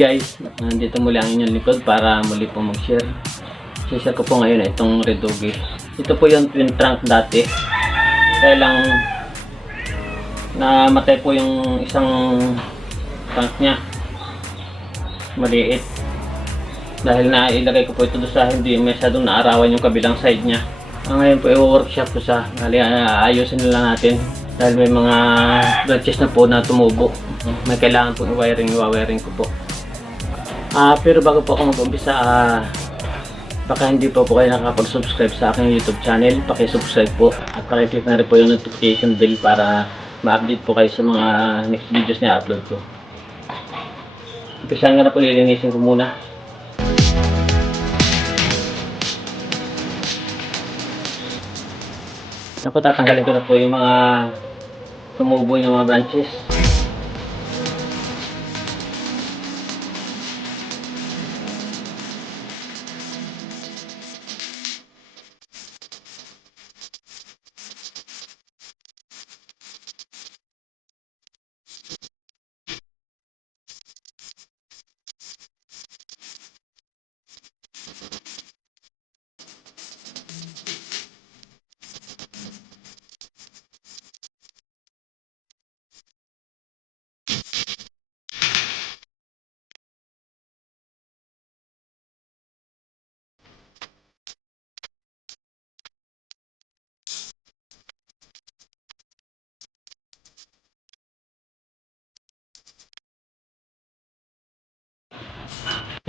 Guys, nandito muli ang inyong likod para muli po mag-share. Share ko po ngayon itong Red Doggy. Ito po yung twin trunk dati. Kaya lang namatay po yung isang trunk niya. Maliit. Dahil nailagay ko po ito doon sa hindi masyadong naarawan yung kabilang side niya. Ngayon po i-workshop ko siya. Ayusin na lang natin. Dahil may mga branches na po na tumubo. May kailangan po i-wiring ko po. Pero bago po ako mag-umpisa, baka hindi po kayo nakapag-subscribe sa aking YouTube channel, paki-subscribe po at paki-click na rin po yung notification bell para ma-update po kayo sa mga next videos na upload ko. Umpisahan nga na po, lilinisin ko muna. Tatanggalin ko na po yung mga tumubo yung mga branches.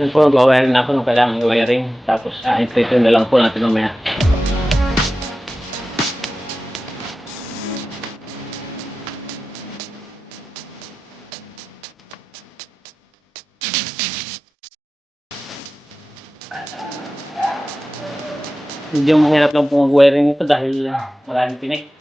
Yun po, mag-wiring na ako nung kailangan i-wiring. Tapos, i-treat na lang po natin mamaya. Medyo mahirap lang po mag-wiring ito dahil maraming tinik.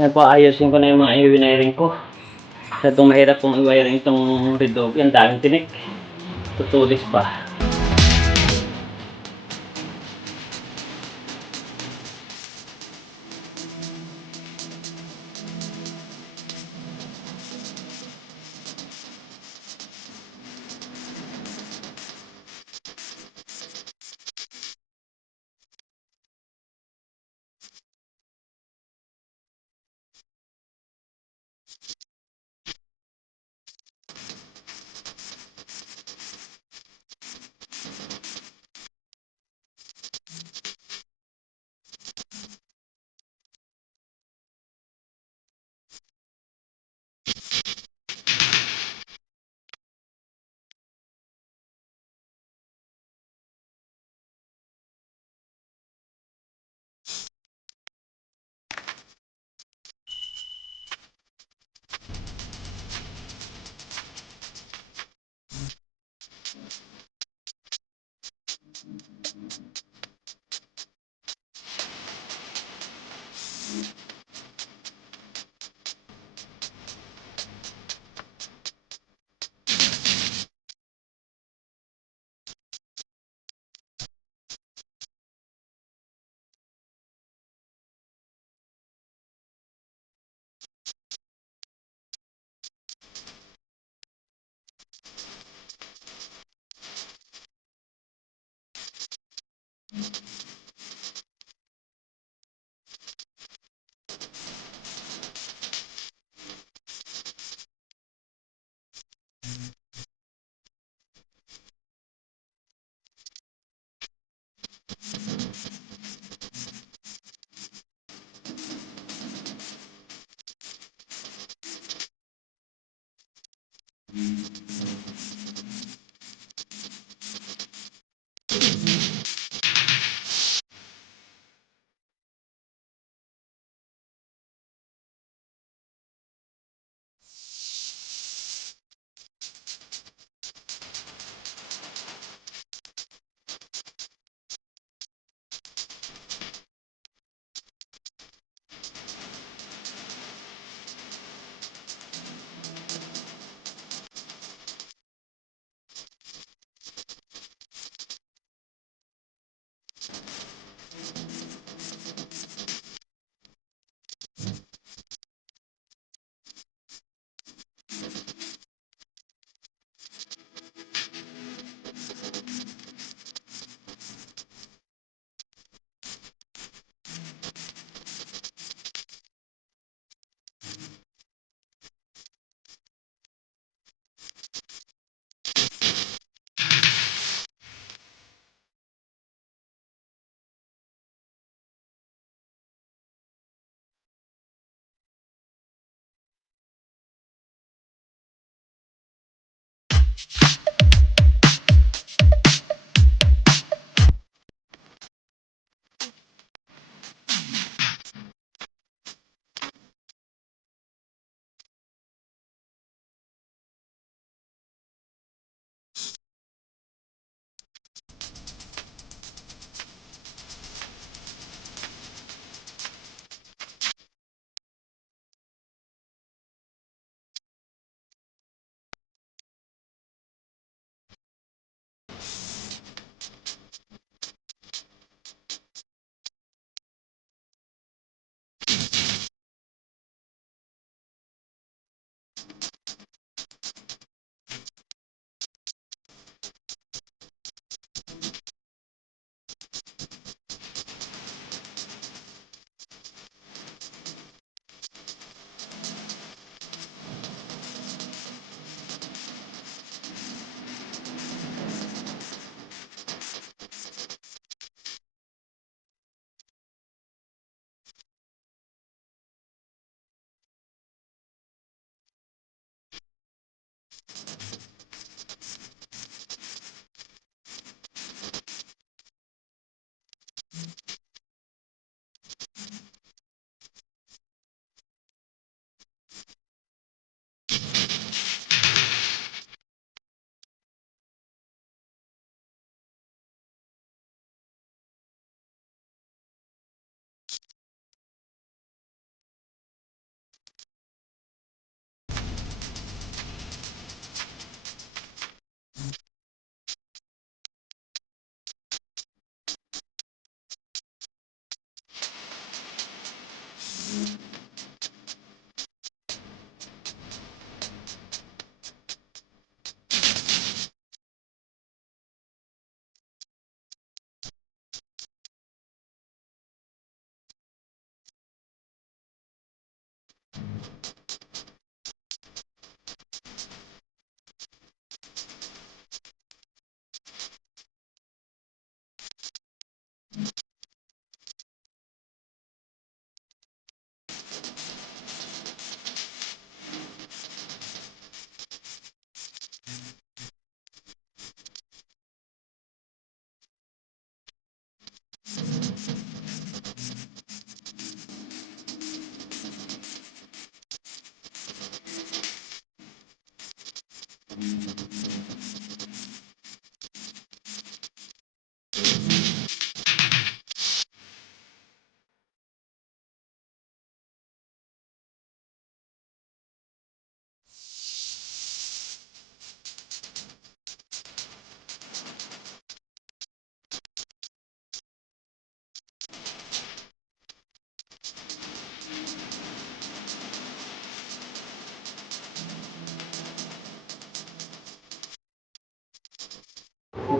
Nagpa-ayusin ko na yung mga i-wiring ko. Sa itong mahirap kong i-wiring itong Red Doggy, ang daming tinik. Tutulis pa.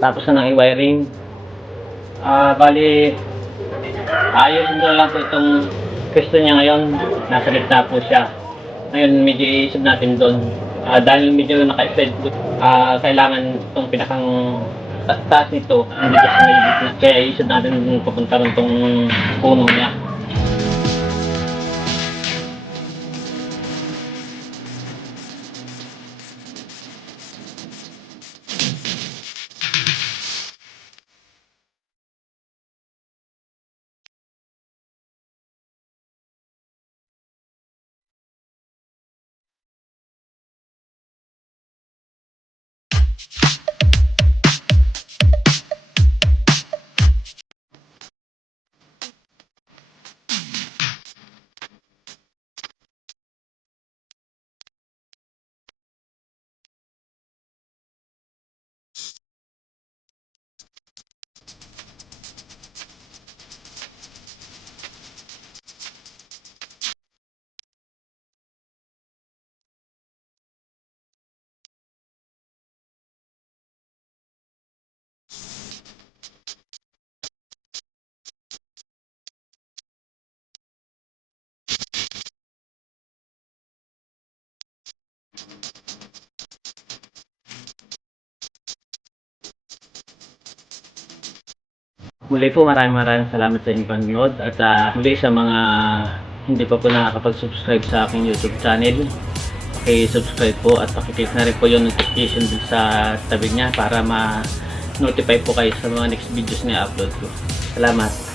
Tapos na ng i-wiring. Bali, ayusin ko na lang po itong pwesto niya ngayon. Nasa gitna po siya. Ngayon, medyo iisip natin doon. Dahil medyo naka-extend po, kailangan itong pinakang taas nito, hindi siya may gitna. Kaya iisip natin papunta rin itong puno niya. Muli po maraming salamat sa inyong panonood at muli sa mga hindi pa po nakakapag-subscribe sa aking YouTube channel, paki-subscribe po at paki-click na rin po yung notification dun sa tabi niya para ma-notify po kayo sa mga next videos na i-upload ko. Salamat!